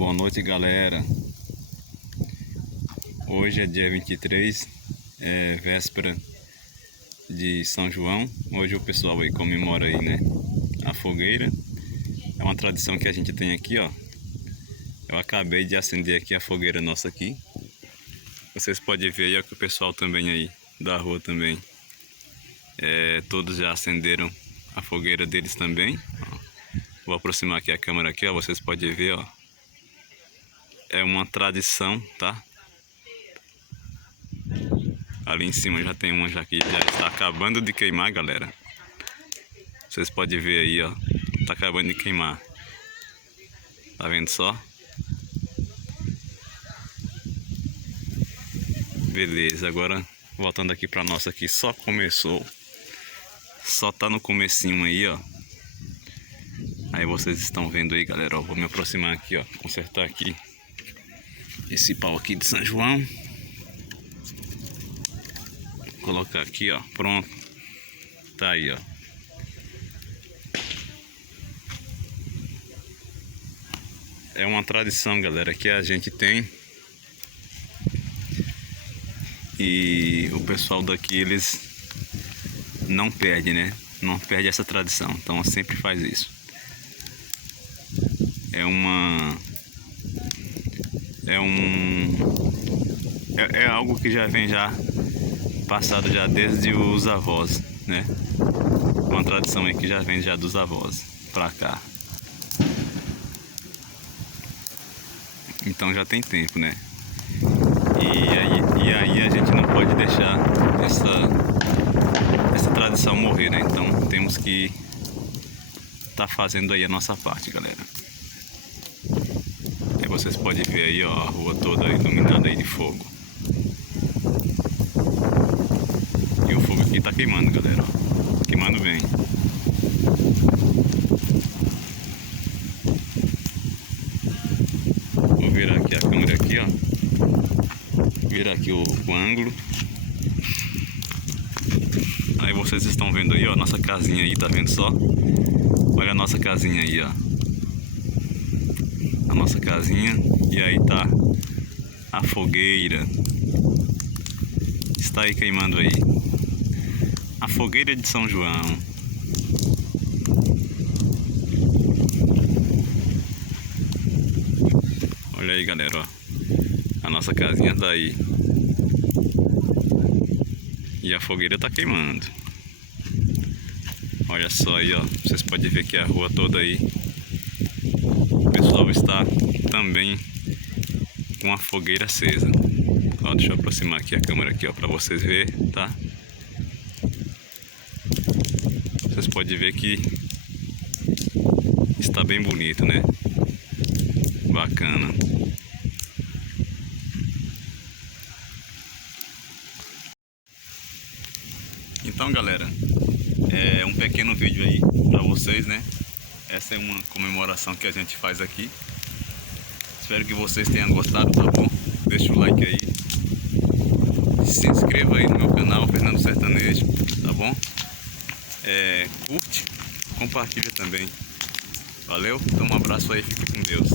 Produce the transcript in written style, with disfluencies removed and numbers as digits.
Boa noite, galera. Hoje é dia 23, véspera de São João. Hoje o pessoal aí comemora aí, né, a fogueira. É uma tradição que a gente tem aqui, ó. Eu acabei de acender aqui a fogueira nossa aqui. Vocês podem ver aí, ó, que o pessoal também aí da rua também, todos já acenderam a fogueira deles também, ó. Vou aproximar aqui a câmera aqui, ó. Vocês podem ver, ó. É uma tradição, tá? Ali em cima já tem uma já que já está acabando de queimar, galera. Vocês podem ver aí, ó. Tá acabando de queimar. Tá vendo só? Beleza, agora voltando aqui pra nossa aqui, só começou. Só tá no comecinho aí, ó. Aí vocês estão vendo aí, galera, ó. Vou me aproximar aqui, ó. Consertar aqui esse pau aqui de São João. Colocar aqui, ó. Pronto. Tá aí, ó. É uma tradição, galera, que a gente tem. E o pessoal daqui, eles não perdem, né? Não perde essa tradição. Então sempre faz isso. É algo que já vem já passado já desde os avós, né? Uma tradição aí que já vem já dos avós pra cá. Então já tem tempo, né? E aí a gente não pode deixar essa tradição morrer, né? Então temos que tá fazendo aí a nossa parte, galera. Aí vocês podem ver aí, ó, a rua toda iluminada aí de fogo. E o fogo aqui tá queimando, galera, ó. Queimando bem. Vou virar aqui a câmera aqui, ó. Virar aqui o ângulo. Aí vocês estão vendo aí, ó, nossa casinha aí, tá vendo só? Olha a nossa casinha aí, ó. A nossa casinha. E aí tá a fogueira. Está aí queimando aí. A fogueira de São João. Olha aí, galera, ó. A nossa casinha tá aí. E a fogueira tá queimando. Olha só aí, ó. Vocês podem ver que a rua toda aí, o pessoal está também com a fogueira acesa. Ó, deixa eu aproximar aqui a câmera aqui, ó, para vocês verem, tá? Vocês podem ver que está bem bonito, né? Bacana. Então, galera, é um pequeno vídeo aí para vocês, né? Essa é uma comemoração que a gente faz aqui. Espero que vocês tenham gostado, tá bom? Deixa o like aí. Se inscreva aí no meu canal, Fernando Sertanejo, tá bom? Curte, compartilha também. Valeu? Então um abraço aí, fique com Deus.